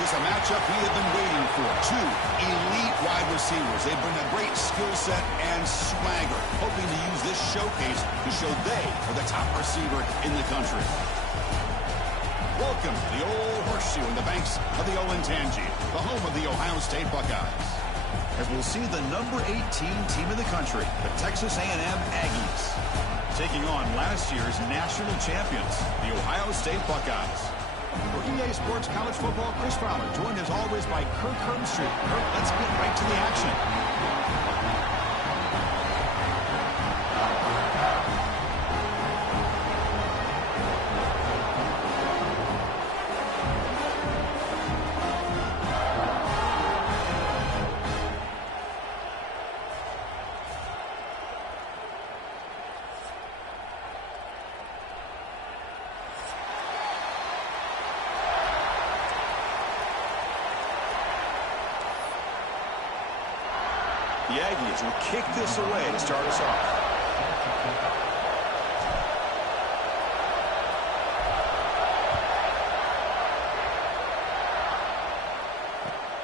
This is a matchup we have been waiting for. Two elite wide receivers. They bring a great skill set and swagger, hoping to use this showcase to show they are the top receiver in the country. Welcome to the old horseshoe in the banks of the Olentangy, the home of the Ohio State Buckeyes. As we'll see the number 18 team in the country, the Texas A&M Aggies, taking on last year's national champions, the Ohio State Buckeyes. For EA Sports College Football, Chris Fowler, joined as always by Kirk Herbstreit. Kirk, let's get right to the action. The Aggies will kick this away to start us off.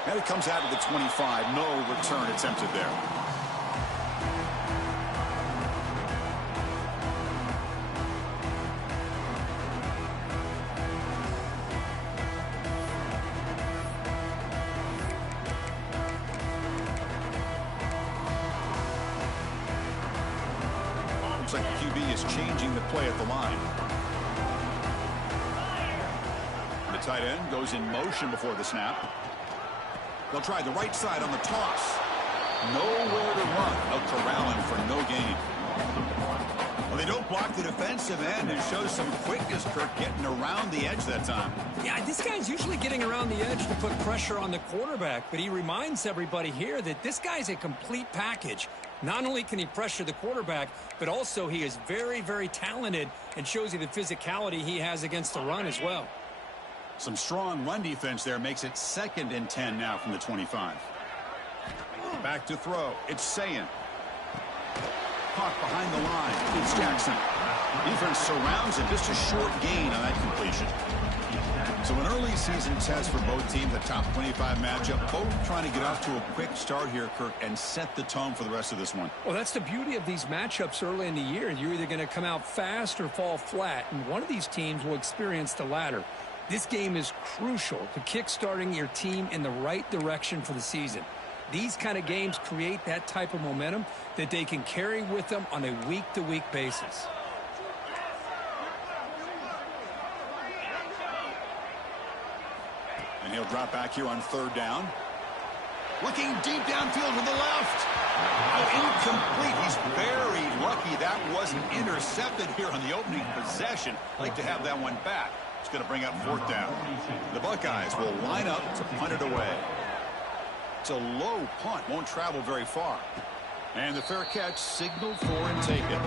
And it comes out of the 25. No return attempted there. Looks like the QB is changing the play at the line. The tight end goes in motion before the snap. They'll try the right side on the toss. Nowhere to run. A corralling for no gain. Well, they don't block the defensive end and show some quickness, Kirk, getting around the edge that time. Yeah, this guy's usually getting around the edge to put pressure on the quarterback, but he reminds everybody here that this guy's a complete package. Not only can he pressure the quarterback, but also he is very, very talented and shows you the physicality he has against the run as well. Some strong run defense there makes it 2nd and 10 now from the 25. Back to throw. It's Sayin. Caught behind the line. It's Jackson. Defense surrounds him. Just a short gain on that completion. So an early season test for both teams, a top 25 matchup. Both trying to get off to a quick start here, Kirk, and set the tone for the rest of this one. Well, that's the beauty of these matchups early in the year. You're either going to come out fast or fall flat, and one of these teams will experience the latter. This game is crucial to kick-starting your team in the right direction for the season. These kind of games create that type of momentum that they can carry with them on a week-to-week basis. And he'll drop back here on 3rd down. Looking deep downfield to the left. Incomplete. He's very lucky that wasn't intercepted here on the opening possession. Like to have that one back. It's going to bring up 4th down. The Buckeyes will line up to punt it away. It's a low punt. Won't travel very far. And the fair catch signaled for and taken.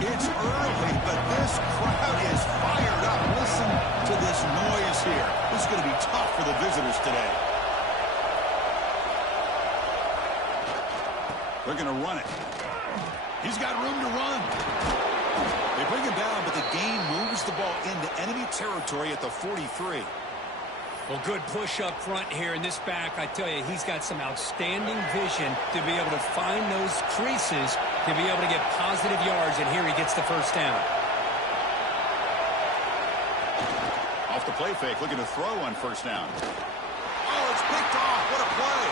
It's early, but this crowd is fired up. Listen to this noise here. This is going to be tough for the visitors today. They're going to run it. He's got room to run. They bring him down, but the gain moves the ball into enemy territory at the 43. Well, good push up front here in this back. I tell you, he's got some outstanding vision to be able to find those creases, to be able to get positive yards, and here he gets the 1st down. Off the play fake, looking to throw on 1st down. Oh, it's picked off. What a play.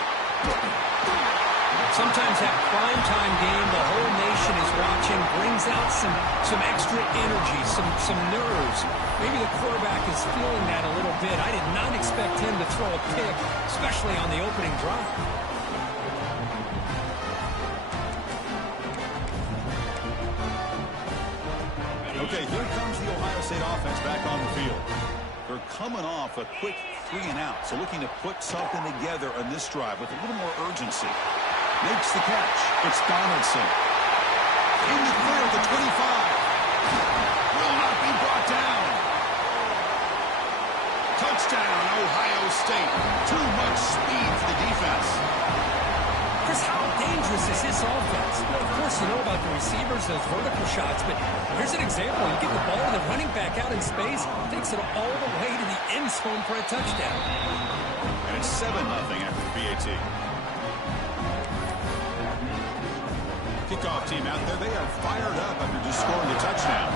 Sometimes that primetime game, the whole nation is watching, brings out some extra energy, some nerves. Maybe the quarterback is feeling that a little bit. I did not expect him to throw a pick, especially on the opening drive. Okay, here comes the Ohio State offense back on the field. They're coming off a quick 3-and-out, so looking to put something together on this drive with a little more urgency. Makes the catch. It's Donaldson. In the clear at the 25. Will not be brought down. Touchdown, Ohio State. Too much speed for the defense. Chris, how dangerous is this offense? Well, of course, you know about the receivers, those vertical shots, but here's an example. You get the ball to the running back out in space, takes it all the way to the end zone for a touchdown. And it's 7-0 after the PAT. Kickoff team out there, they are fired up after just scoring a touchdown.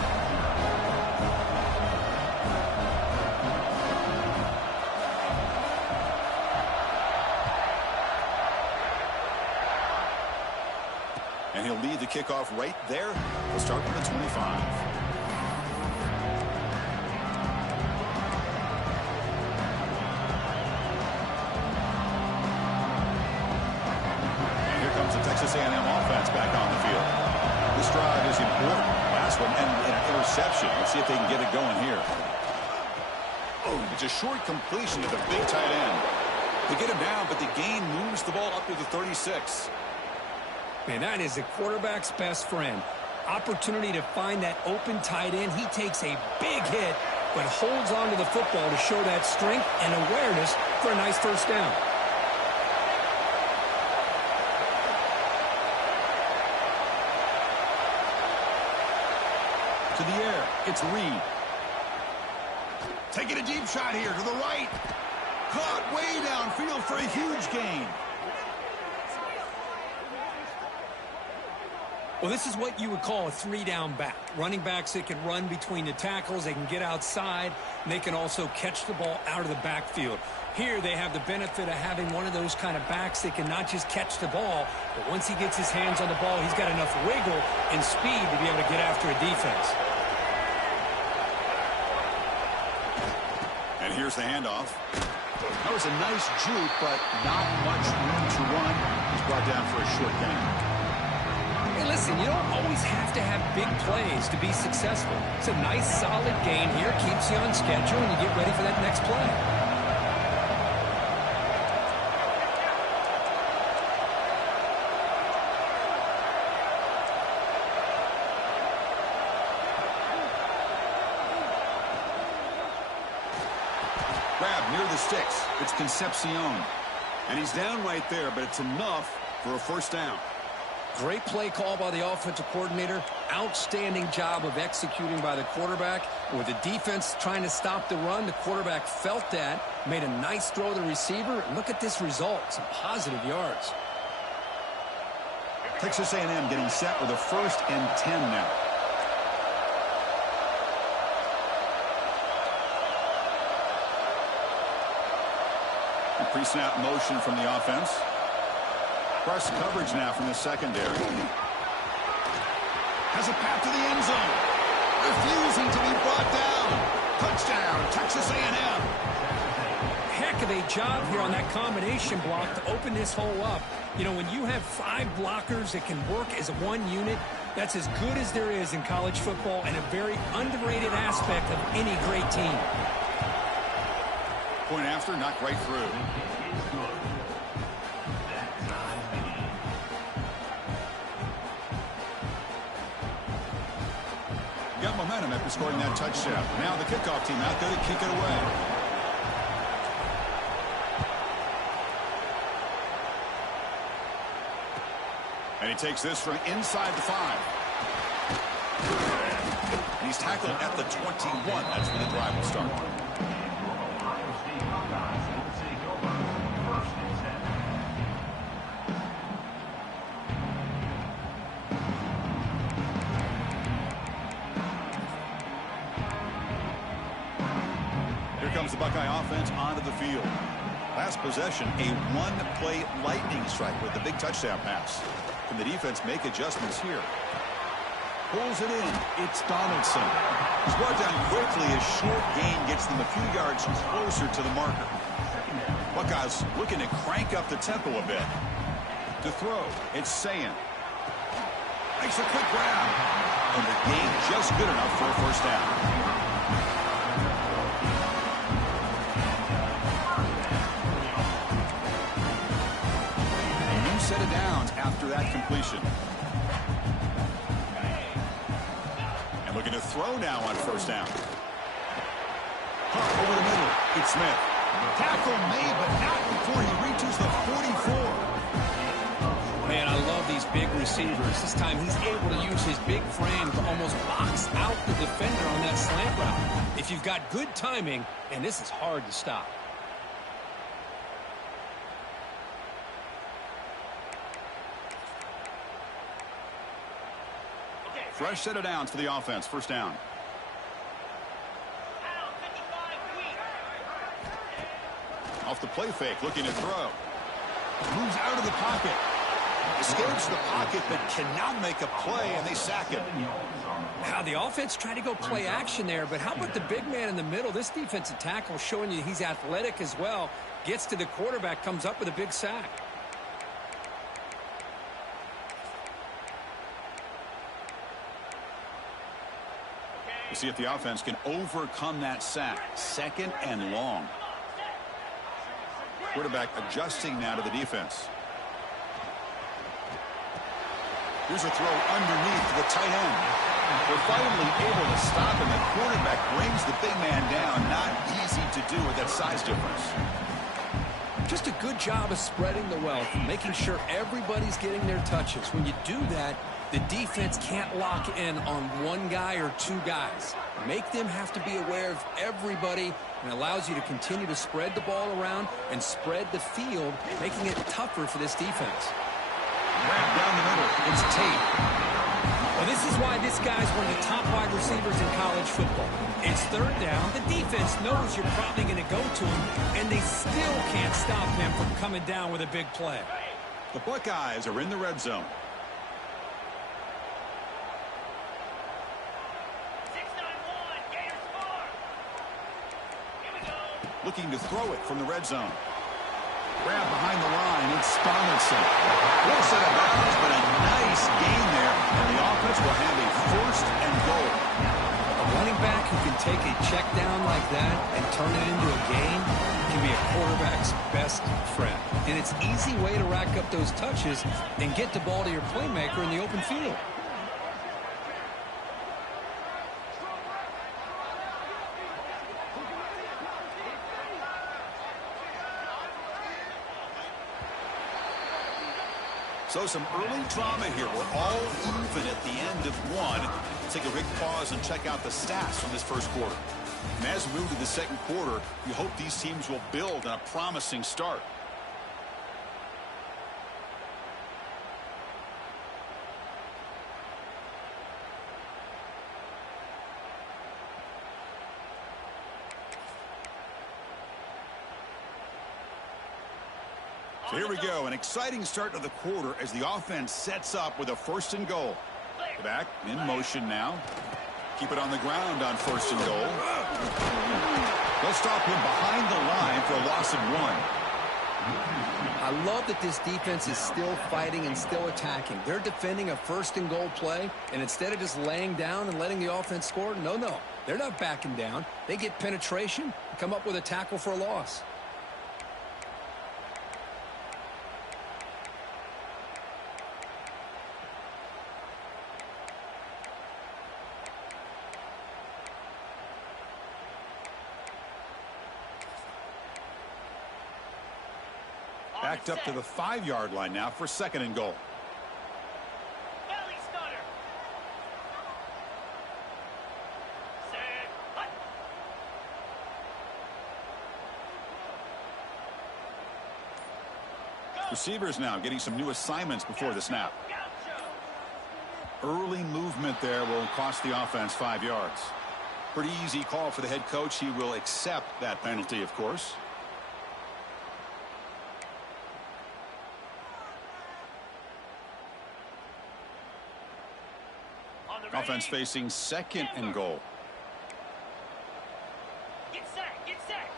And he'll lead the kickoff right there. We'll start from the 25. And here comes the Texas A&M offense back on the field. This drive is important. Last one and an interception. Let's see if they can get it going here. Oh, it's a short completion to the big tight end. They get him down, but the gain moves the ball up to the 36. Man, that is the quarterback's best friend. Opportunity to find that open tight end. He takes a big hit, but holds on to the football to show that strength and awareness for a nice first down. To the air, it's Reed. Taking a deep shot here to the right. Caught way downfield for a huge gain. Well, this is what you would call a three-down back. Running backs that can run between the tackles, they can get outside, and they can also catch the ball out of the backfield. Here they have the benefit of having one of those kind of backs that can not just catch the ball, but once he gets his hands on the ball, he's got enough wiggle and speed to be able to get after a defense. And here's the handoff. That was a nice juke, but not much room to run. He's brought down for a short gain. Hey, listen, you don't always have to have big plays to be successful. It's a nice, solid gain here. Keeps you on schedule, and you get ready for that next play. Grab near the sticks. It's Concepcion. And he's down right there, but it's enough for a first down. Great play call by the offensive coordinator. Outstanding job of executing by the quarterback. With the defense trying to stop the run, the quarterback felt that, made a nice throw to the receiver. Look at this result. Some positive yards. Texas A&M getting set with a 1st and 10 now. Pre-snap motion from the offense. Press coverage now from the secondary. Has a path to the end zone. Refusing to be brought down. Touchdown, Texas A&M. Heck of a job here on that combination block to open this hole up. You know, when you have 5 blockers that can work as one unit, that's as good as there is in college football and a very underrated aspect of any great team. Point after, knocked right through. Got momentum after scoring that touchdown. Now the kickoff team out there to kick it away. And he takes this from inside the 5. And he's tackled at the 21. That's where the drive will start. Comes the Buckeye offense onto the field. Last possession, a one-play lightning strike with the big touchdown pass. Can the defense make adjustments here? Pulls it in. It's Donaldson. He's brought down quickly. His short gain gets them a few yards closer to the marker. Buckeyes looking to crank up the tempo a bit. To throw, it's Sayin. Makes a quick grab. And the gain just good enough for a first down. Set of downs after that completion. And looking to throw now on first down. Pop over the middle. It's Smith. Tackle made, but not before he reaches the 44. Man, I love these big receivers. This time he's able to use his big frame to almost box out the defender on that slant route. If you've got good timing, and this is hard to stop. Fresh set of downs for the offense. First down. Off the play fake, looking to throw. Moves out of the pocket. Escapes the pocket, but cannot make a play, and they sack him. Now, the offense tried to go play action there, but how about the big man in the middle? This defensive tackle showing you he's athletic as well. Gets to the quarterback, comes up with a big sack. We'll see if the offense can overcome that sack. Second and long. Quarterback adjusting now to the defense. Here's a throw underneath to the tight end. They're finally able to stop him. The quarterback brings the big man down. Not easy to do with that size difference. Just a good job of spreading the wealth, making sure everybody's getting their touches. When you do that, the defense can't lock in on one guy or two guys. Make them have to be aware of everybody, and allows you to continue to spread the ball around and spread the field, making it tougher for this defense. Right down the middle. It's Tate. Well, this is why this guy's one of the top wide receivers in college football. It's third down. The defense knows you're probably going to go to him, and they still can't stop him from coming down with a big play. The Buckeyes are in the red zone. Looking to throw it from the red zone. Grab behind the line. It's Donaldson. Little set of bounds, but a nice gain there. And the offense will have a first and goal. A running back who can take a check down like that and turn it into a gain can be a quarterback's best friend. And it's an easy way to rack up those touches and get the ball to your playmaker in the open field. So some early drama here. We're all even at the end of one. Take a quick pause and check out the stats from this first quarter. And as we move to the second quarter, we hope these teams will build on a promising start. So here we go, an exciting start to the quarter as the offense sets up with a first and goal. Back in motion now. Keep it on the ground on first and goal. They'll stop him behind the line for a loss of one. I love that this defense is still fighting and still attacking. They're defending a first and goal play, and instead of just laying down and letting the offense score, no. They're not backing down. They get penetration, come up with a tackle for a loss. Backed up to the 5-yard line now for second and goal. Belly stunner. Receivers now getting some new assignments before the snap. Early movement there will cost the offense 5 yards. Pretty easy call for the head coach. He will accept that penalty, of course. Offense facing second and goal. Get set, get set.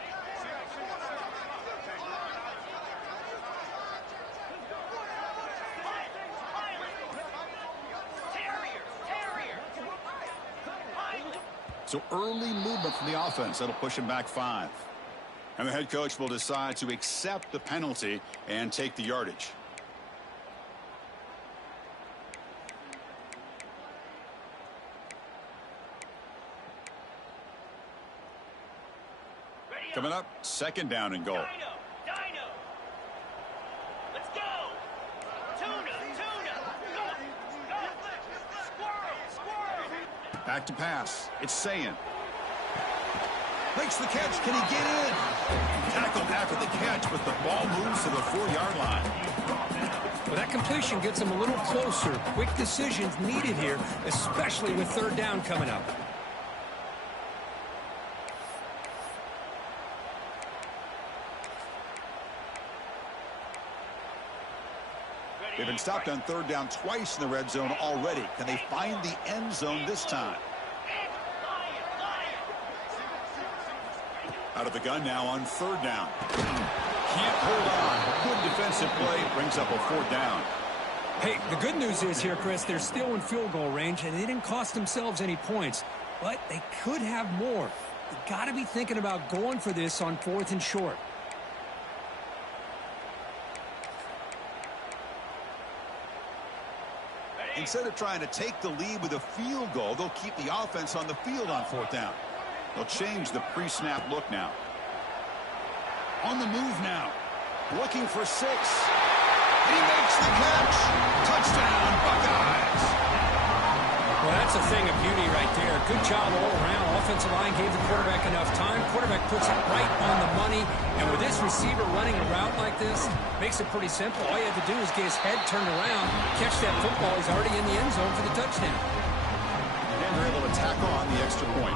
Terrier. So early movement from the offense. That'll push him back 5. And the head coach will decide to accept the penalty and take the yardage. Coming up, second down and goal. Dino. Let's go. Tuna. Back to pass. It's Sayin. Makes the catch. Can he get in? Tackled after the catch, but the ball moves to the 4-yard line. Well, that completion gets him a little closer. Quick decisions needed here, especially with third down coming up. They've been stopped on third down twice in the red zone already. Can they find the end zone this time? Out of the gun now on third down. Can't hold on. Good defensive play. Brings up a 4th down. Hey, the good news is here, Chris, they're still in field goal range, and they didn't cost themselves any points. But they could have more. You got to be thinking about going for this on 4th and short. Instead of trying to take the lead with a field goal, they'll keep the offense on the field on 4th down. They'll change the pre-snap look now. On the move now. Looking for 6. He makes the catch. Touchdown, Buckeyes. Well, that's a thing of beauty right there. Good job all around. Offensive line gave the quarterback enough time. Quarterback puts it right on the money. And with this receiver running a route like this, makes it pretty simple. All you have to do is get his head turned around, catch that football. He's already in the end zone for the touchdown. And they're able to tack on the extra point.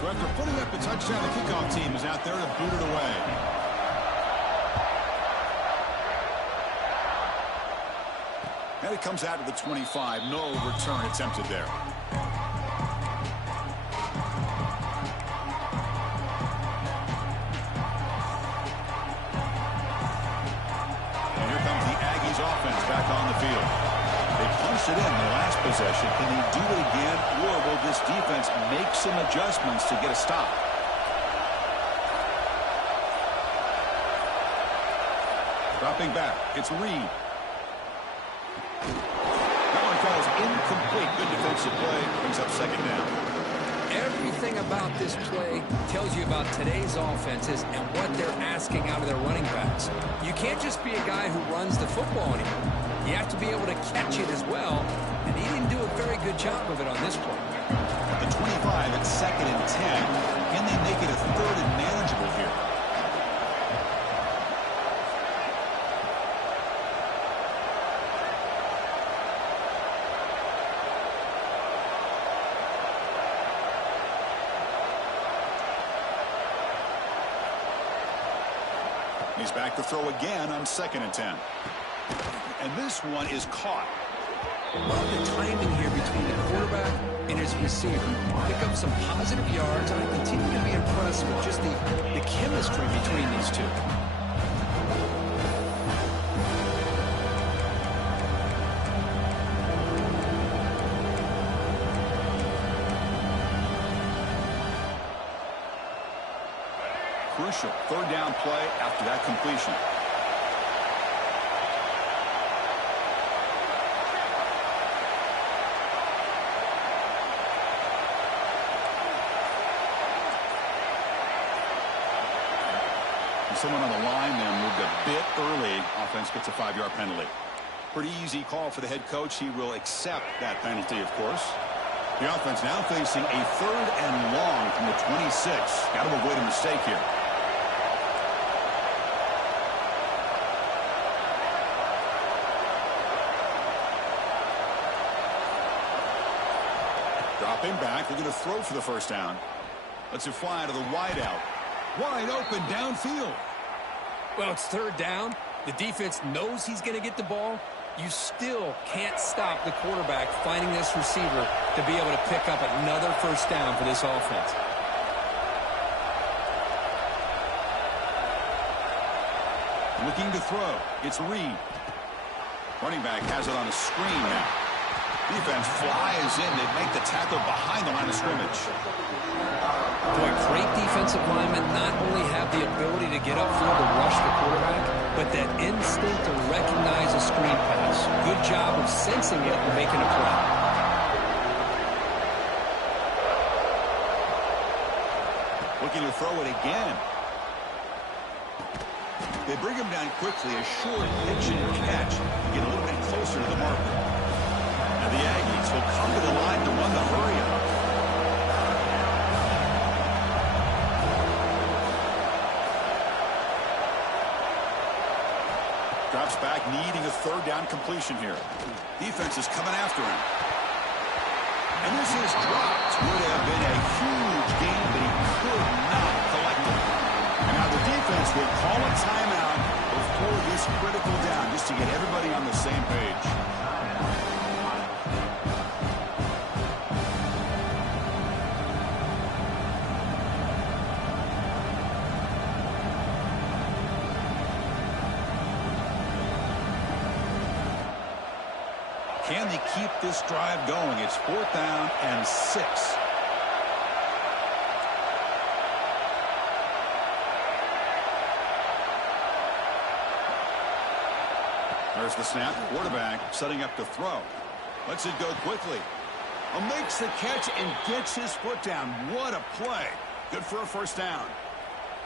So after putting up the touchdown, the kickoff team is out there to boot it away. And it comes out of the 25. No return attempted there. And here comes the Aggies offense back on the field. They punched it in the last possession. Can they do it again, or will this defense make some adjustments to get a stop? Dropping back, it's Reed. That one falls incomplete. Good defensive play. Brings up 2nd down. Everything about this play tells you about today's offenses and what they're asking out of their running backs. You can't just be a guy who runs the football anymore. You have to be able to catch it as well, and he didn't do a very good job of it on this play. At the 25, it's 2nd and 10. Can they make it a 3rd and manageable here? He's back to throw again on 2nd and 10. And this one is caught. Love the timing here between the quarterback and his receiver. Pick up some positive yards. I continue to be impressed with just the chemistry between these two. Crucial 3rd down play after that completion. Someone on the line there moved a bit early. Offense gets a 5-yard penalty. Pretty easy call for the head coach. He will accept that penalty, of course. The offense now facing a 3rd and long from the 26. Got to avoid a mistake here. Dropping back. They're going to throw for the 1st down. Lets it fly to the wideout. Wide open downfield. Well, it's 3rd down. The defense knows he's going to get the ball. You still can't stop the quarterback finding this receiver to be able to pick up another 1st down for this offense. Looking to throw. It's Reed. Running back has it on a screen now. Defense flies in. They make the tackle behind the line of scrimmage. Boy, great defensive linemen not only have the ability to get upfield and rush the quarterback, but that instinct to recognize a screen pass. Good job of sensing it and making a play. Looking to throw it again. They bring him down quickly, a short pitch and catch to get a little bit closer to the marker. Now the Aggies will come to the line to run the hurry-up. Drops back, needing a third down completion here. Defense is coming after him. And this is dropped. Would have been a huge gain, but he could not collect it. And now the defense will call a timeout before this critical down, just to get everybody on the same page. Can they keep this drive going? It's 4th down and 6. There's the snap. Quarterback setting up to throw. Lets it go quickly. Makes the catch and gets his foot down. What a play. Good for a first down.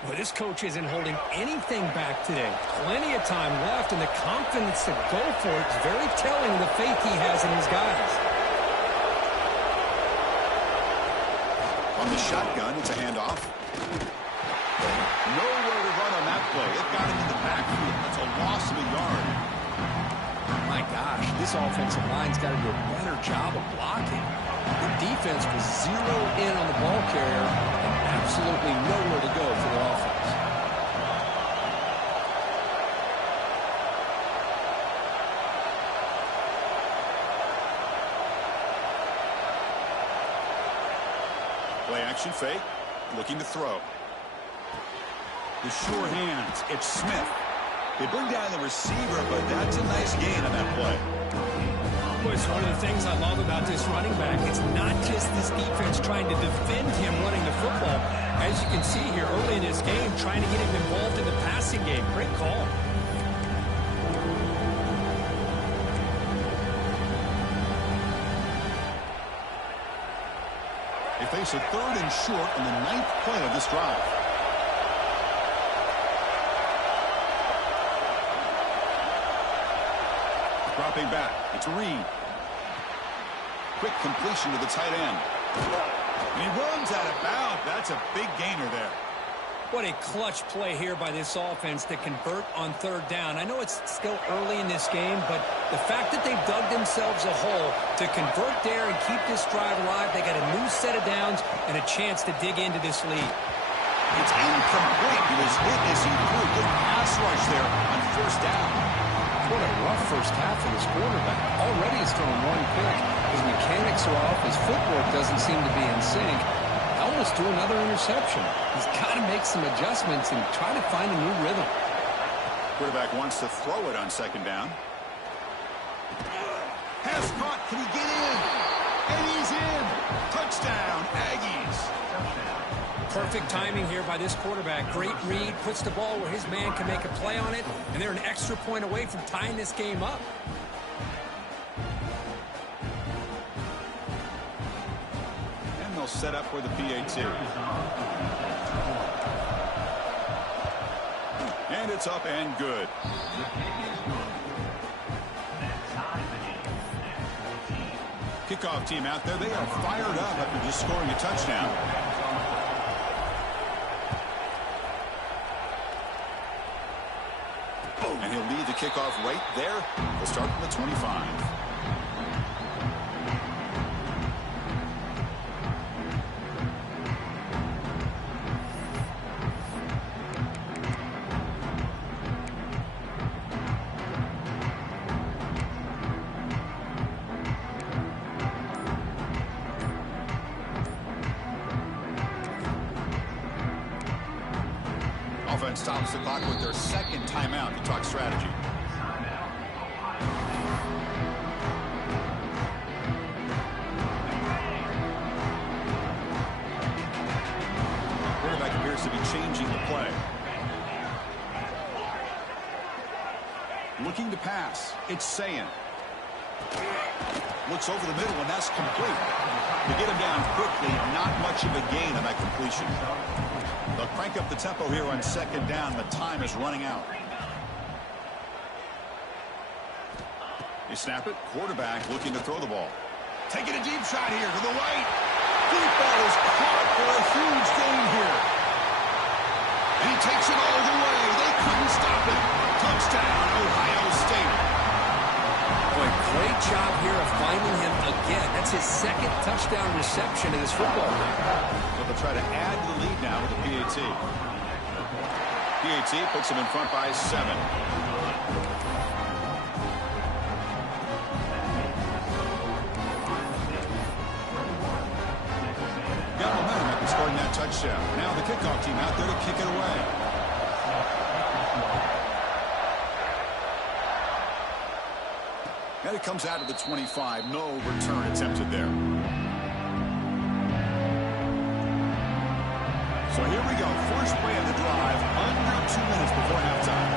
Well, this coach isn't holding anything back today. Plenty of time left, and the confidence to go for it is very telling of the faith he has in his guys. On the shotgun, it's a handoff. Nowhere to run on that play. It got him in the backfield. That's a loss of a yard. My gosh, this offensive line's got to do a better job of blocking. The defense was zeroed in on the ball carrier and absolutely nowhere to go for the offense. Play action fake, looking to throw. The sure hands, it's Smith. They bring down the receiver, but that's a nice gain on that play. Well, it's one of the things I love about this running back. It's not just this defense trying to defend him running the football. As you can see here early in this game, trying to get him involved in the passing game. Great call. They face a 3rd and short on the 9th play of this drive. Dropping back, it's Reed. Quick completion to the tight end. And he runs out of bounds. That's a big gainer there. What a clutch play here by this offense to convert on 3rd down. I know it's still early in this game, but the fact that they've dug themselves a hole to convert there and keep this drive alive, they got a new set of downs and a chance to dig into this lead. It's incomplete. He was hit as he threw. Good pass rush there on 1st down. What a rough first half for this quarterback. Already he's thrown 1 pick. His mechanics are off. His footwork doesn't seem to be in sync. Almost threw another interception. He's got to make some adjustments and try to find a new rhythm. Quarterback wants to throw it on 2nd down. Pass caught. Can he get in? And he's in. Touchdown, Aggies. Perfect timing here by this quarterback. Great read, puts the ball where his man can make a play on it, and they're an extra point away from tying this game up. And they'll set up for the PAT. And it's up and good. Kickoff team out there. They are fired up after just scoring a touchdown. And he'll lead the kickoff right there. They'll start from the 25. Offense stops the clock with their 2nd timeout to talk strategy. Quarterback appears to be changing the play. Looking to pass. It's Sayin. Looks over the middle, and that's complete. To get him down quickly, not much of a gain on that completion. They'll crank up the tempo here on 2nd down. The time is running out. They snap it. Quarterback looking to throw the ball. Taking a deep shot here to the right. Deep ball is caught for a huge gain here. And he takes it all the way. They couldn't stop him. Touchdown, Ohio State. Boy, great job here of finding him again. That's his second touchdown reception in this football game. But they'll try to add to the lead now with the PAT. PAT puts him in front by 7. Got momentum after scoring that touchdown. Now the kickoff team out there to kick it away. And it comes out of the 25. No return attempted there. So here we go. First play of the drive. Under 2 minutes before halftime.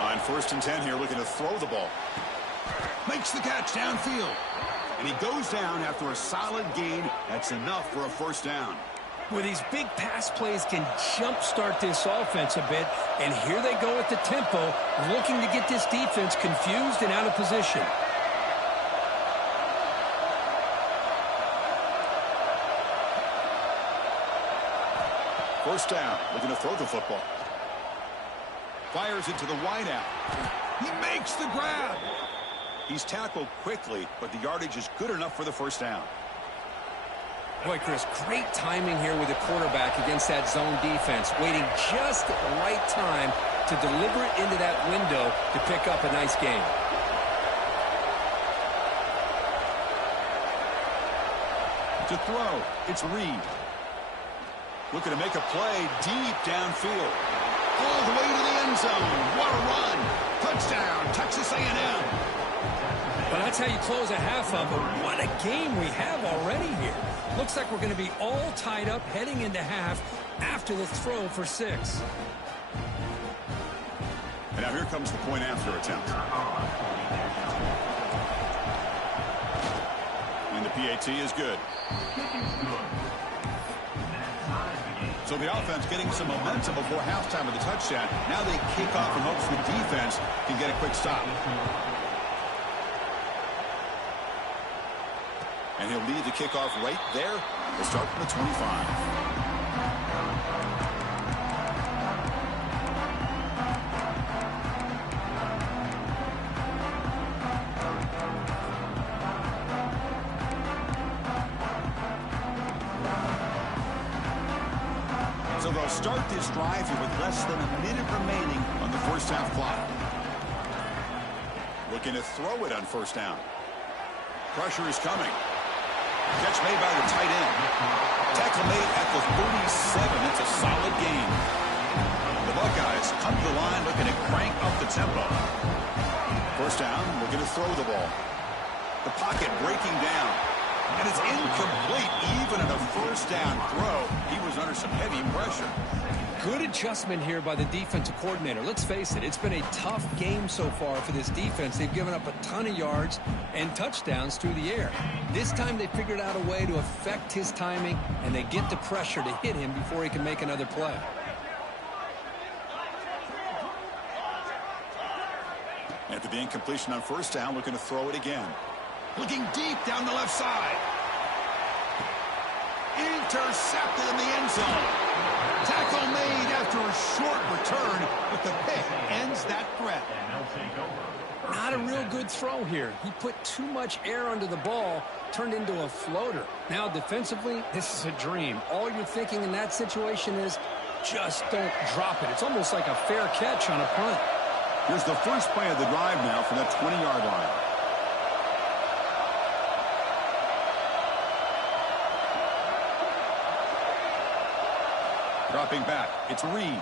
On 1st and 10 here, looking to throw the ball. Makes the catch downfield. And he goes down after a solid gain. That's enough for a first down. Well, these big pass plays can jumpstart this offense a bit. And here they go at the tempo, looking to get this defense confused and out of position. First down, looking to throw the football. Fires it to the wideout. He makes the grab. He's tackled quickly, but the yardage is good enough for the first down. Boy, Chris, great timing here with the quarterback against that zone defense, waiting just at the right time to deliver it into that window to pick up a nice gain. To throw, it's Reed. Looking to make a play deep downfield. All the way to the end zone. What a run. Touchdown, Texas A&M. Well, that's how you close a half of it. What a game we have already here. Looks like we're going to be all tied up heading into half after the throw for 6. And now here comes the point after attempt. And the PAT is good. So the offense getting some momentum before halftime with the touchdown. Now they kick off in hopes the defense can get a quick stop. And he'll lead the kickoff right there. We'll start from the 25. So they'll start this drive here with less than a minute remaining on the first half clock. Looking to throw it on first down. Pressure is coming. Catch made by the tight end. Tackle made at the 37. It's a solid gain. The Buckeyes come to the line looking to crank up the tempo. First down, looking to throw the ball. The pocket breaking down. And it's incomplete even in a first down throw. He was under some heavy pressure. Good adjustment here by the defensive coordinator. Let's face it, it's been a tough game so far for this defense. They've given up a ton of yards and touchdowns through the air. This time they figured out a way to affect his timing, and they get the pressure to hit him before he can make another play. After the incompletion on first down, looking to throw it again. Looking deep down the left side. Intercepted in the end zone. Tackle made after a short return, but the pick ends that threat. Not a real good throw here. He put too much air under the ball, turned into a floater. Now defensively, this is a dream. All you're thinking in that situation is just don't drop it. It's almost like a fair catch on a punt. Here's the first play of the drive now from that 20-yard line. Dropping back, it's Reed.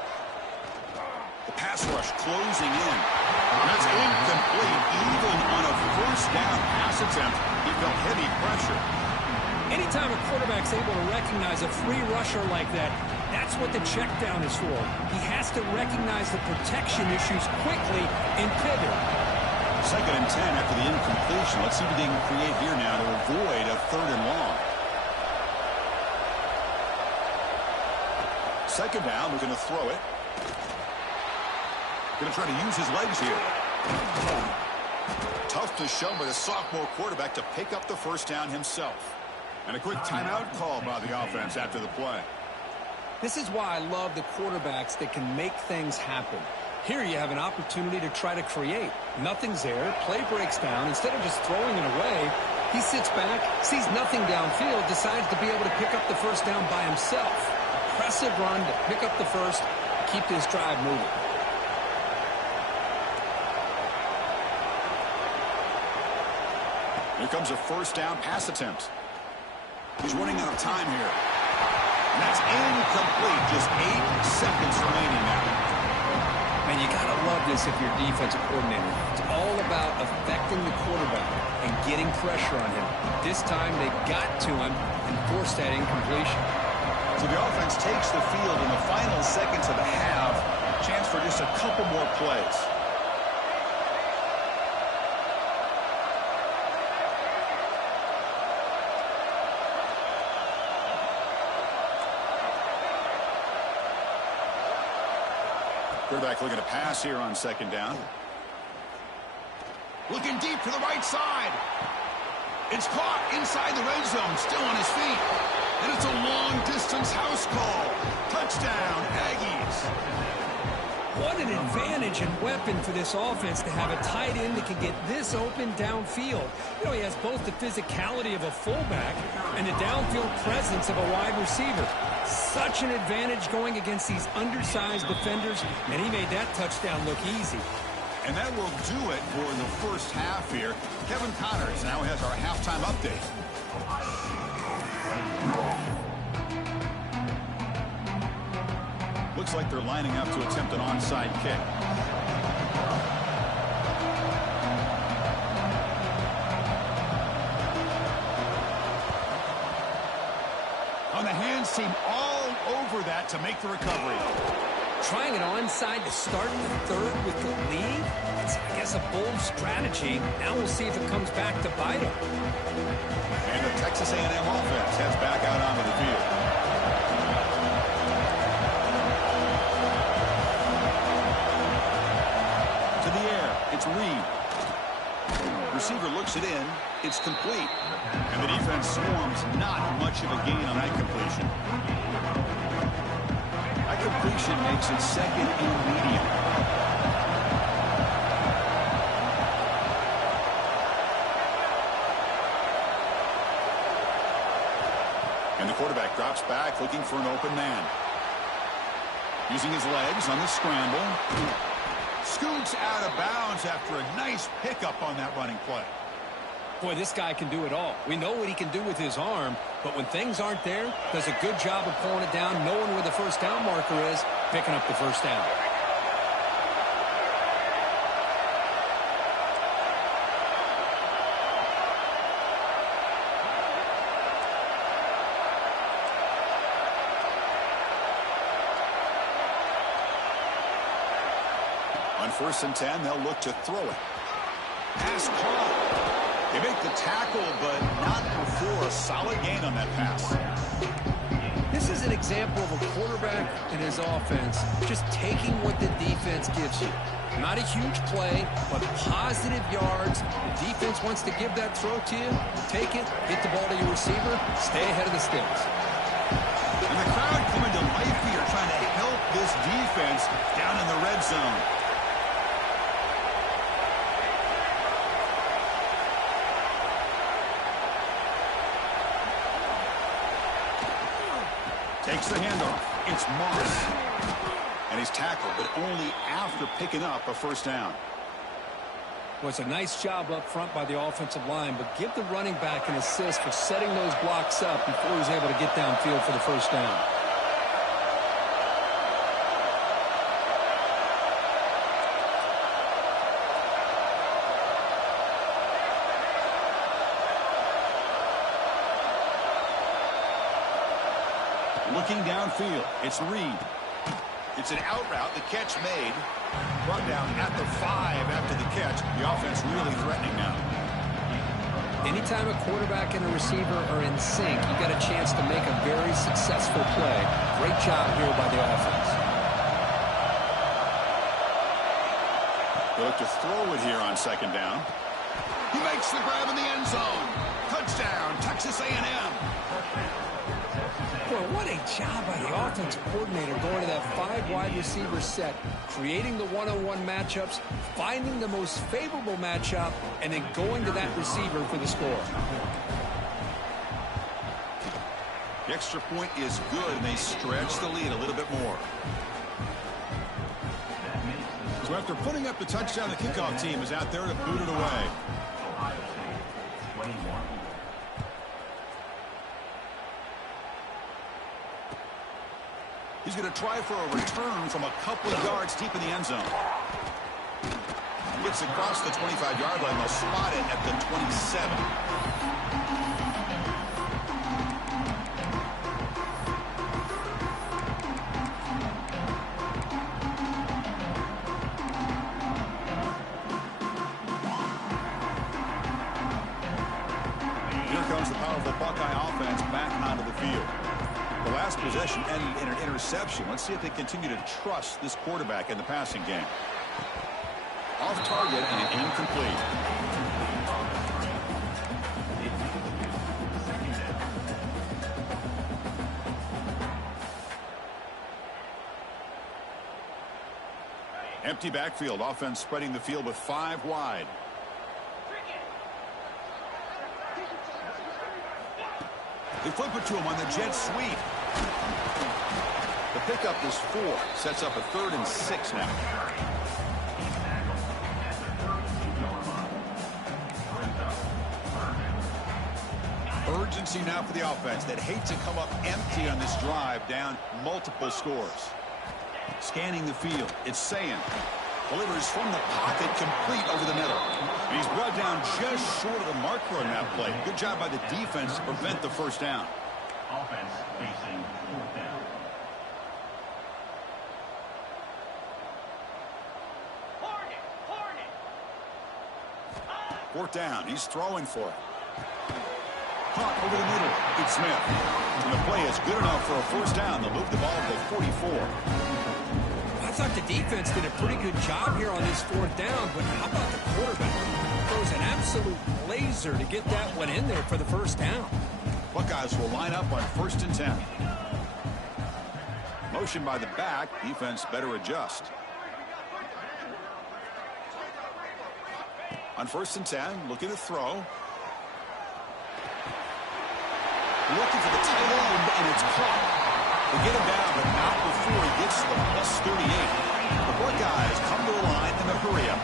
The pass rush closing in. That's incomplete. Even on a first down pass attempt, he felt heavy pressure. Anytime a quarterback's able to recognize a free rusher like that, that's what the check down is for. He has to recognize the protection issues quickly and pivot. 2nd and 10 after the incompletion. Let's see what they can create here now to avoid a 3rd and long. 2nd down, we're going to throw it. Going to try to use his legs here. Tough to show by the sophomore quarterback to pick up the first down himself. And a quick timeout call by the offense after the play. This is why I love the quarterbacks that can make things happen. Here you have an opportunity to try to create. Nothing's there. Play breaks down. Instead of just throwing it away, he sits back, sees nothing downfield, decides to be able to pick up the first down by himself. Impressive run to pick up the first, keep this drive moving. Here comes a first down pass attempt. He's running out of time here. And that's incomplete. Just 8 seconds remaining now. Man, you got to love this if you're defensive coordinator. It's all about affecting the quarterback and getting pressure on him. This time they got to him and forced that incompletion. So the offense takes the field in the final seconds of the half. Chance for just a couple more plays. Quarterback looking to pass here on second down. Looking deep to the right side. It's caught inside the red zone, still on his feet. And it's a long-distance house call. Touchdown, Aggies. What an advantage and weapon for this offense to have a tight end that can get this open downfield. You know, he has both the physicality of a fullback and the downfield presence of a wide receiver. Such an advantage going against these undersized defenders, and he made that touchdown look easy. And that will do it for the first half here. Kevin Connors now has our halftime update. Looks like they're lining up to attempt an onside kick. On the hands team all over that to make the recovery. Trying it onside to start in the third with the lead? It's, I guess, a bold strategy. Now we'll see if it comes back to bite him. And the Texas A&M offense heads back out onto the field. To the air, it's Reed. Receiver looks it in. It's complete. And the defense swarms. Not much of a gain on that completion. That completion makes it second and medium. And the quarterback drops back looking for an open man. Using his legs on the scramble. Scoots out of bounds after a nice pickup on that running play. Boy, this guy can do it all. We know what he can do with his arm, but when things aren't there, does a good job of pulling it down, knowing where the first down marker is, picking up the first down. On 1st and 10, they'll look to throw it. Pass caught. They make the tackle, but not before a solid gain on that pass. This is an example of a quarterback and his offense just taking what the defense gives you. Not a huge play, but positive yards. The defense wants to give that throw to you. Take it, get the ball to your receiver, stay ahead of the sticks. And the crowd coming to life here, trying to help this defense down in the red zone. Takes the handoff. It's Moss. And he's tackled, but only after picking up a first down. Well, it's a nice job up front by the offensive line, but give the running back an assist for setting those blocks up before he's able to get downfield for the first down. Looking downfield, it's Reed. It's an out route, the catch made. Brought down at the 5 after the catch. The offense really threatening now. Anytime a quarterback and a receiver are in sync, you got a chance to make a very successful play. Great job here by the offense. He'll look to throw it here on second down. He makes the grab in the end zone. Touchdown, Texas A&M. Boy, what a job by the offensive coordinator going to that 5 wide receiver set, creating the one-on-one matchups, finding the most favorable matchup, and then going to that receiver for the score. The extra point is good, and they stretch the lead a little bit more. So after putting up the touchdown, the kickoff team is out there to boot it away. He's going to try for a return from a couple of yards deep in the end zone. Gets across the 25-yard line. They'll spot it at the 27. Here comes the powerful Buckeye offense back onto the field. The last possession ended in an interception. Let's see if they continue to trust this quarterback in the passing game. Off target and incomplete. Empty backfield. Offense spreading the field with 5 wide. They flip it to him on the jet sweep. The pickup is 4. Sets up a 3rd and 6 now. Urgency now for the offense that hates to come up empty on this drive, down multiple scores. Scanning the field. It's Sayin. Delivers from the pocket, complete over the middle. And he's brought down just short of the marker on that play. Good job by the defense to prevent the first down. Offense facing 4th down. Hornet. 4th down. He's throwing for it. Caught over the middle. It's Smith. And the play is good enough for a first down. They'll move the ball to the 44. I thought the defense did a pretty good job here on this 4th down, but how about the quarterback? Throws an absolute laser to get that one in there for the first down. Buckeyes will line up on 1st and 10. Motion by the back. Defense better adjust. On 1st and 10, looking to throw. Looking for the tight end, and it's caught. They get him down, but not before he gets to the +38. The Buckeyes come to the line in the hurry up.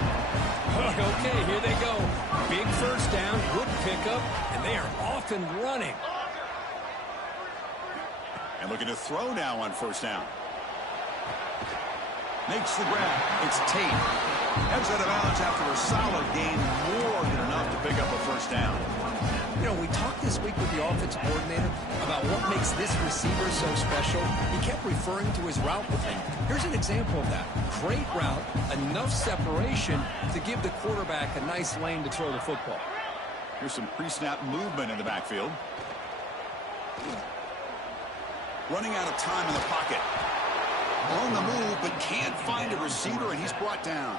Okay, here they go. Big first down, good pickup, and they are off and running. And looking to throw now on 1st down. Makes the grab. It's Tate. Heads out of bounds after a solid gain, more than enough to pick up a first down. You know, we talked this week with the offensive coordinator about what makes this receiver so special. He kept referring to his route running. Here's an example of that. Great route, enough separation to give the quarterback a nice lane to throw the football. Here's some pre-snap movement in the backfield. Running out of time in the pocket. On the move, but can't find a receiver, and he's brought down.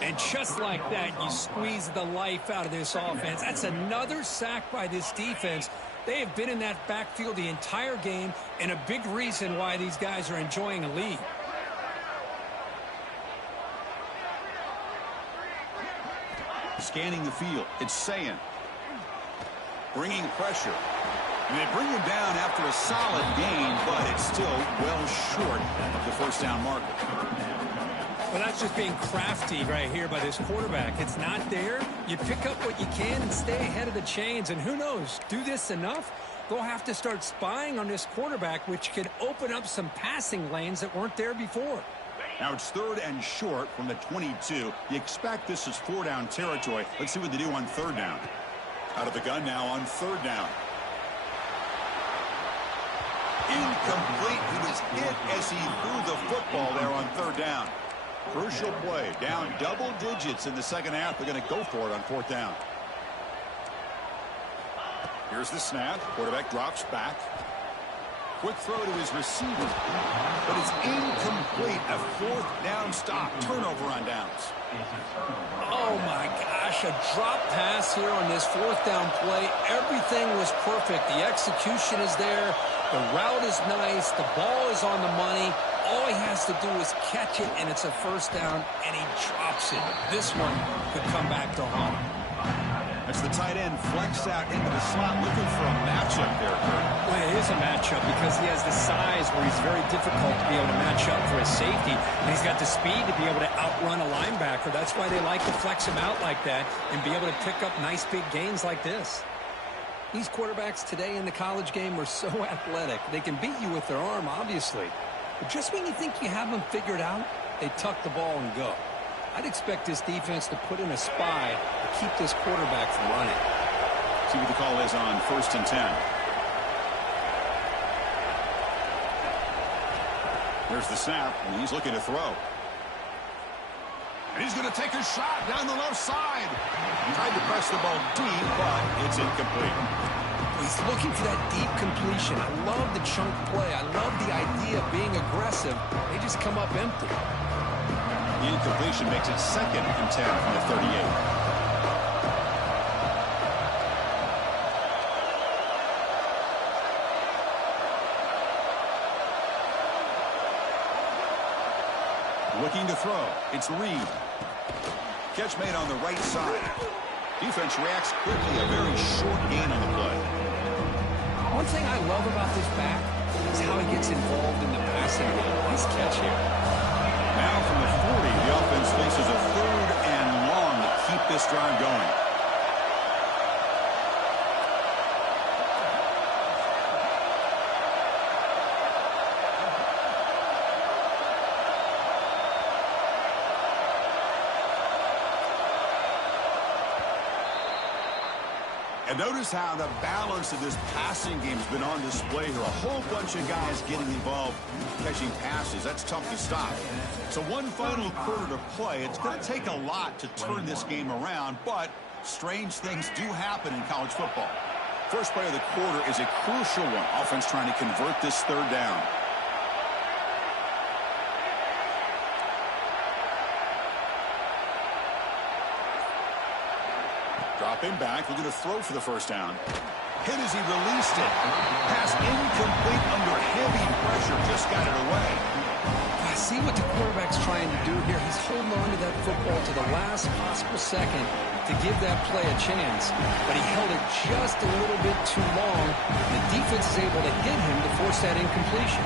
And just like that, you squeeze the life out of this offense. That's another sack by this defense. They have been in that backfield the entire game, and a big reason why these guys are enjoying a lead. Scanning the field. It's Sayin. Bringing pressure. And they bring him down after a solid gain, but it's still well short of the first down marker. Well, that's just being crafty right here by this quarterback. It's not there. You pick up what you can and stay ahead of the chains. And who knows, do this enough, they'll have to start spying on this quarterback, which could open up some passing lanes that weren't there before. Now it's 3rd and short from the 22. You expect this is 4-down territory. Let's see what they do on 3rd down. Out of the gun now on 3rd down. Incomplete. He was hit as he threw the football there on 3rd down. Crucial play. Down double digits in the second half. They're going to go for it on 4th down. Here's the snap. Quarterback drops back. Quick throw to his receiver. But it's incomplete. A fourth down stop. Turnover on downs. Oh, my gosh. A drop pass here on this fourth down play. Everything was perfect. The execution is there. The route is nice. The ball is on the money. All he has to do is catch it, and it's a first down, and he drops it. This one could come back to haunt him. That's the tight end flexed out into the slot, looking for a matchup there, Kurt. Well, it is a matchup because he has the size where he's very difficult to be able to match up for his safety, and he's got the speed to be able to outrun a linebacker. That's why they like to flex him out like that and be able to pick up nice big gains like this. These quarterbacks today in the college game are so athletic. They can beat you with their arm, obviously. But just when you think you have them figured out, they tuck the ball and go. I'd expect this defense to put in a spy to keep this quarterback from running. See what the call is on 1st and 10. There's the snap, and he's looking to throw. And he's going to take a shot down the left side. Tried to press the ball deep, but it's incomplete. He's looking for that deep completion. I love the chunk play. I love the idea of being aggressive. They just come up empty. The incompletion makes it 2nd and 10 from the 38. Looking to throw. It's Reed. Catch made on the right side. Defense reacts quickly. A very short gain on the play. One thing I love about this back is how he gets involved in the passing game. Nice catch here. Now from the 40, the offense faces a 3rd and long to keep this drive going. And notice how the balance of this passing game has been on display here. A whole bunch of guys getting involved catching passes. That's tough to stop. So one final quarter to play. It's going to take a lot to turn this game around, but strange things do happen in college football. First play of the quarter is a crucial one. Offense trying to convert this 3rd down. Dropping back, looking to throw for the first down. Hit as he released it. Pass incomplete under heavy pressure, just got it away. I see what the quarterback's trying to do here. He's holding on to that football to the last possible second to give that play a chance. But he held it just a little bit too long. The defense is able to hit him to force that incompletion.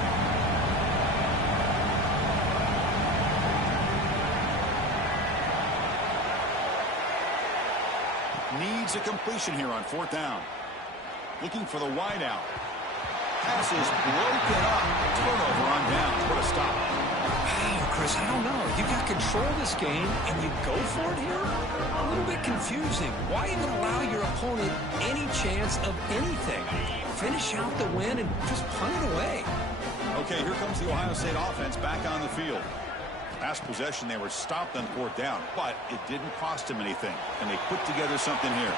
Needs a completion here on 4th down. Looking for the wideout. Pass is broken up. Turnover on down. What a stop. Wow, Chris, I don't know. You got control of this game, and you go for it here? A little bit confusing. Why even allow your opponent any chance of anything? Finish out the win and just punt it away. Okay, here comes the Ohio State offense back on the field. Last possession, they were stopped on 4th down, but it didn't cost them anything. And they put together something here.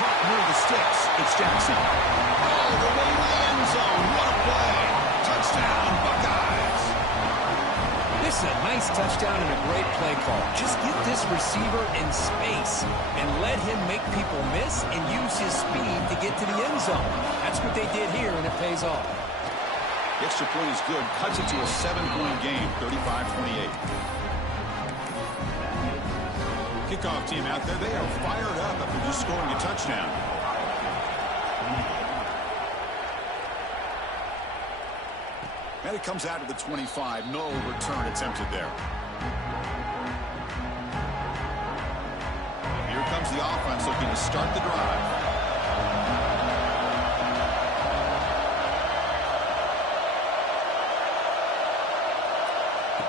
Caught near the sticks. It's Jackson. Oh, the way to the end zone. What a play. Touchdown, Buckeyes. This is a nice touchdown and a great play call. Just get this receiver in space and let him make people miss and use his speed to get to the end zone. That's what they did here, and it pays off. Extra point is good. Cuts it to a 7-point game, 35-28. Kickoff team out there. They are fired up after just scoring a touchdown. And it comes out of the 25. No return attempted there. Here comes the offense looking to start the drive.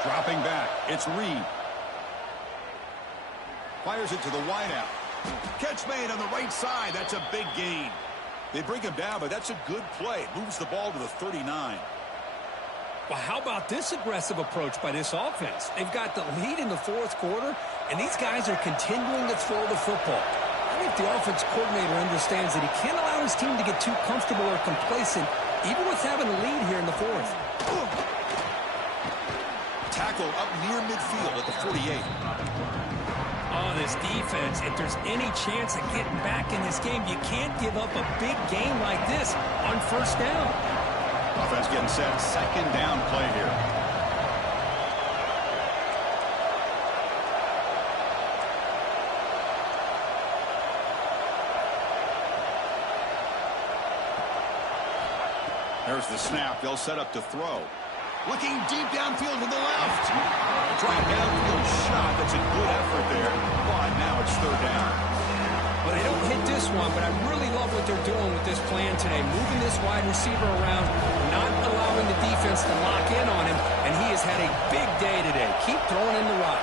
Dropping back, it's Reed. Fires it to the wideout. Catch made on the right side. That's a big gain. They bring him down, but that's a good play. Moves the ball to the 39. Well, how about this aggressive approach by this offense? They've got the lead in the 4th quarter, and these guys are continuing to throw the football. I think the offense coordinator understands that he can't allow his team to get too comfortable or complacent even with having a lead here in the fourth. Tackle up near midfield at the 48. Oh, this defense, if there's any chance of getting back in this game, you can't give up a big game like this on first down. Offense getting set. Second down play here. There's the snap. They'll set up to throw. Looking deep downfield to the left. Drive downfield shot. That's a good effort there. But now it's third down. Well, they don't hit this one, but I really love what they're doing with this plan today. Moving this wide receiver around, not allowing the defense to lock in on him, and he has had a big day today. Keep throwing in the rock.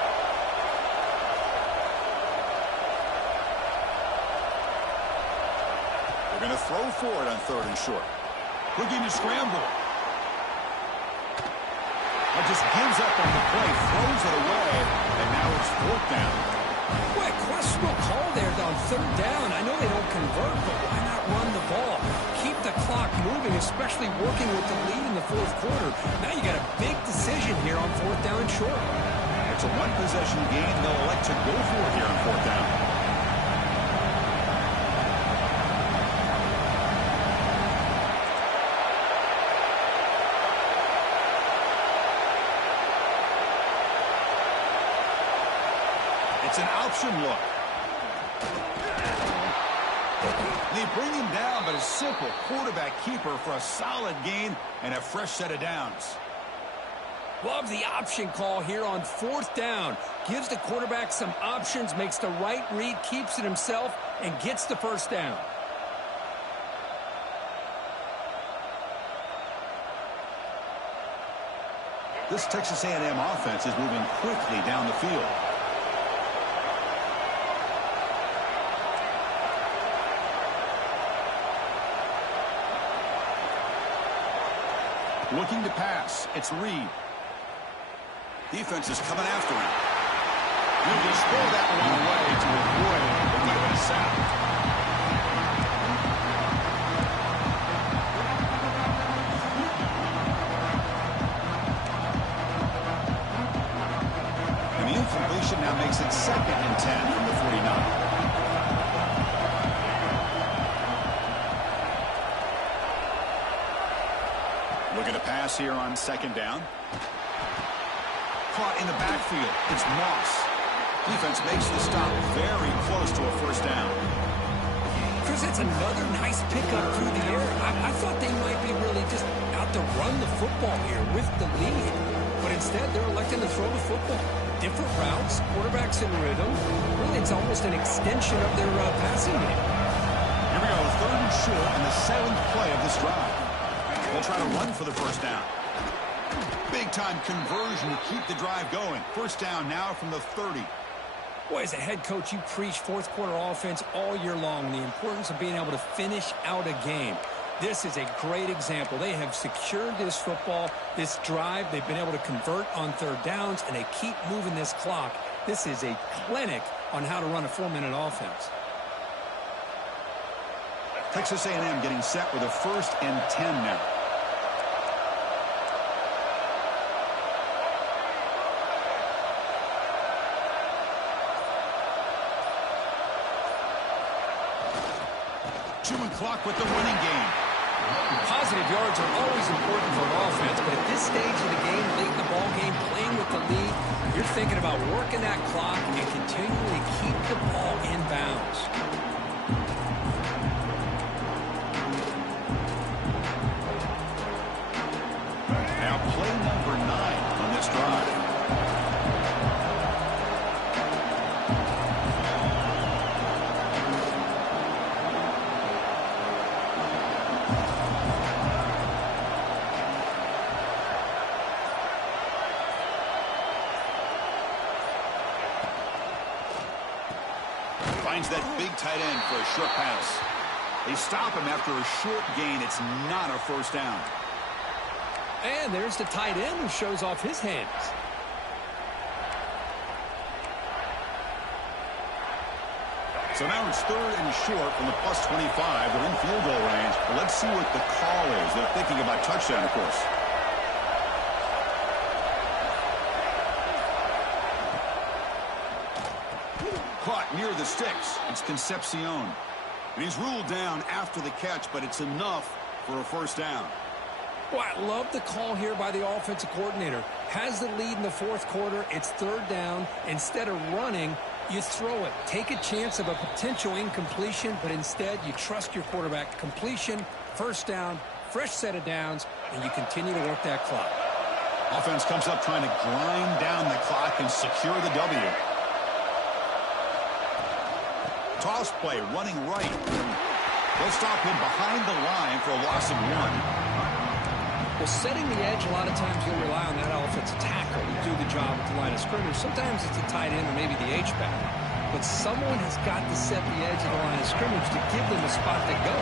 They're going to throw for it on third and short. Looking to scramble. But just gives up on the play, throws it away, and now it's fourth down. Boy, questionable call there on third down. I know they don't convert, but why not run the ball? Keep the clock moving, especially working with the lead in the fourth quarter. Now you got a big decision here on fourth down and short. It's a one-possession game. They'll elect to go for it here on fourth down. It's an option look. They bring him down, but a simple quarterback keeper for a solid gain and a fresh set of downs. Love the option call here on fourth down. Gives the quarterback some options, makes the right read, keeps it himself, and gets the first down. This Texas A&M offense is moving quickly down the field. Looking to pass. It's Reed. Defense is coming after him. He'll just throw that one away to avoid what might have been a sack. And the incompletion now makes it 2nd and 10 from the 49. Looking to pass here on second down. Caught in the backfield. It's Moss. Defense makes the stop very close to a first down. Chris, it's another nice pickup through the air. I thought they might be really just out to run the football here with the lead. But instead, they're electing to throw the football. Different routes, quarterbacks in rhythm. Really, it's almost an extension of their passing game. Here we go, third and short and the 7th play of this drive. They'll try to run for the first down. Big-time conversion to keep the drive going. First down now from the 30. Boy, as a head coach, you preach fourth quarter offense all year long. The importance of being able to finish out a game. This is a great example. They have secured this football, this drive. They've been able to convert on third downs, and they keep moving this clock. This is a clinic on how to run a 4-minute offense. Texas A&M getting set with a 1st and 10 now. Chewing clock with the winning game. Positive yards are always important for an offense, but at this stage of the game, late in the ball game, playing with the lead, you're thinking about working that clock and continually keep the ball in bounds. Now play number 9 on this drive. Finds that big tight end for a short pass. They stop him after a short gain. It's not a first down. And there's the tight end who shows off his hands. So now it's 3rd and short from the plus 25. They're in field goal range. Let's see what the call is. They're thinking about touchdown, of course. Caught near the sticks. It's Concepcion. And he's ruled down after the catch, but it's enough for a first down. Well, I love the call here by the offensive coordinator. Has the lead in the 4th quarter. It's 3rd down. Instead of running, you throw it. Take a chance of a potential incompletion, but instead you trust your quarterback. Completion, first down, fresh set of downs, and you continue to work that clock. Offense comes up trying to grind down the clock and secure the W. Toss play, running right. They'll stop him behind the line for a loss of 1. Well, setting the edge, a lot of times you'll rely on that offensive tackle to do the job at the line of scrimmage. Sometimes it's a tight end or maybe the H-back. But someone has got to set the edge of the line of scrimmage to give them a spot to go.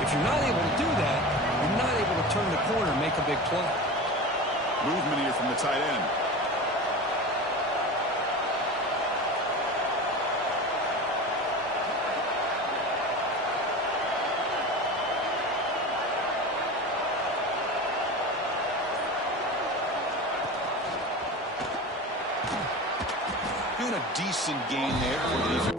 If you're not able to do that, you're not able to turn the corner and make a big play. Movement here from the tight end. And a decent gain there for the